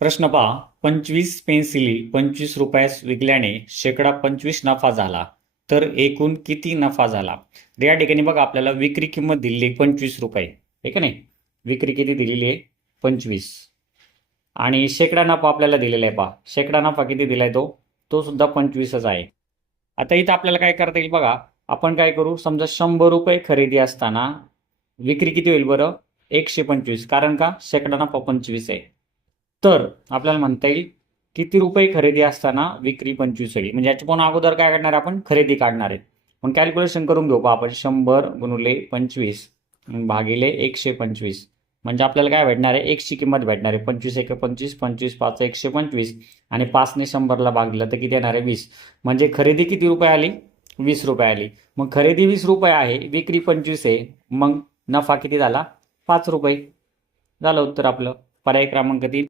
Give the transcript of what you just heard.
प्रश्न पहा, 25 पेन्सिली 25 रुपयास विकल्याने शेकडा 25 नफा झाला, तर एकूण किती नफा झाला? तर या ठिकाणी बघा आपल्याला विक्री किंमत दिलेली आहे 25 रुपये, आहे का नाही? विक्री किती दिलेली आहे? 25. आणि शेकडा नफा आपल्याला दिलेला आहे पहा. शेकडा नफा किती दिलाय तो सुद्धा 25च आहे. आता इथं आपल्याला काय करता येईल बघा, आपण काय करू, समजा 100 रुपये खरेदी असताना विक्री किती होईल बरं? 125, कारण का शेकडा नफा 25 आहे. तर आपल्याला म्हणता येईल किती रुपये खरेदी असताना विक्री 25 होईल. म्हणजे याच्या पण अगोदर काय करणार आहे, आपण खरेदी काढणार आहे. पण कॅल्क्युलेशन करून घेऊ पहा आपण. 100 गुणिले 25 भागिले 125, म्हणजे आपल्याला काय भेटणार आहे? एक्सची किंमत भेटणार आहे. 25 एक 25, 25 5 125, आणि 5ने 100ला भागलं तर किती येणार आहे? 20. म्हणजे खरेदी किती रुपये आली? 20 रुपये आली. मग खरेदी 20 रुपये आहे, विक्री 25 आहे, मग नफा किती झाला? 5 रुपये. झालं उत्तर आपलं. पर्याय क्रमांक 3.